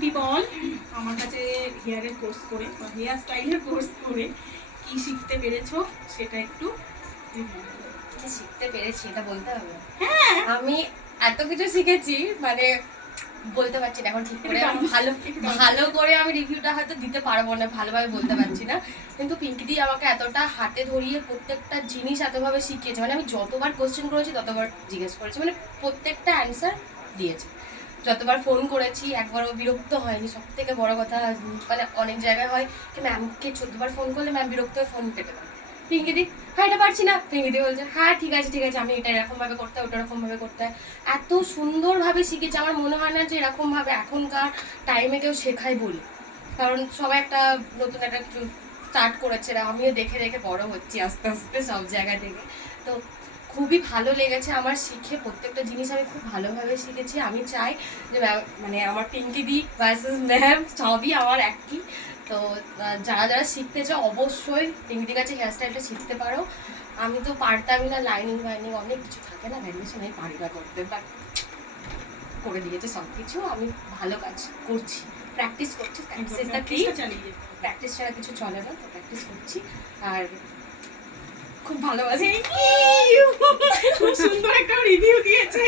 রিম্পি বল আমার কাছে হেয়ারের কোর্স করে বা হেয়ার স্টাইলের কোর্স করে কি শিখতে পেরেছো সেটা একটু শিখতে পেরেছি এটা বলতে হবে। হ্যাঁ আমি এত কিছু শিখেছি মানে বলতে পারছি না এখন ঠিক করে। ভালো করে আমি রিভিউটা হয়তো দিতে পারবো না, ভালোভাবে বলতে পারছি না, কিন্তু পিঙ্কিদি আমাকে এতটা হাতে ধরিয়ে প্রত্যেকটা জিনিস এতভাবে শিখিয়েছে। মানে আমি যতবার কোশ্চেন করেছি ততবার জিজ্ঞেস করেছি, মানে প্রত্যেকটা অ্যান্সার দিয়েছে। যতবার ফোন করেছি একবারও বিরক্ত হয়নি। সব থেকে বড় কথা, মানে অনেক জায়গায় হয় কি ম্যামকে 14বার ফোন করলে ম্যাম বিরক্ত হয়ে ফোন কেটে দেয়। পিঙ্কিদি হ্যাঁ এটা পারছি না, পিঙ্কিদি বলছে হ্যাঁ ঠিক আছে আমি এটা এরকমভাবে করতে হয় ওটা এরকমভাবে করতে হয়। এত সুন্দরভাবে শিখেছে, আমার মনে হয় না যে এরকমভাবে এখনকার টাইমে কেউ শেখায় বলি। কারণ সবাই একটা নতুন একটা কিছু স্টার্ট করেছে, আমিও দেখে দেখে বড় হচ্ছি আস্তে আস্তে সব জায়গা থেকে। তো খুবই ভালো লেগেছে আমার শিখে, প্রত্যেকটা জিনিস আমি খুব ভালোভাবে শিখেছি। আমি চাই যে মানে আমার পিঙ্কিদি ভার্সেস ম্যাম সবই আমার একই। তো যারা যারা শিখতে চাও অবশ্যই পিঙ্কিদির কাছে হেয়ার স্টাইলটা শিখতে পারো। আমি তো পারতামই না, লাইনিং অনেক কিছু থাকে না, ভ্যারিয়েশন আমি পারি না করতে, বাট করে দিয়েছে সব কিছু। আমি ভালো কাজ করছি, প্র্যাকটিস করছি। প্র্যাকটিস ছাড়া কিছু চলে না, তো প্র্যাকটিস করছি আর খুব ভালোবাসি। খুব সুন্দর একটা রিভিউ দিয়েছে।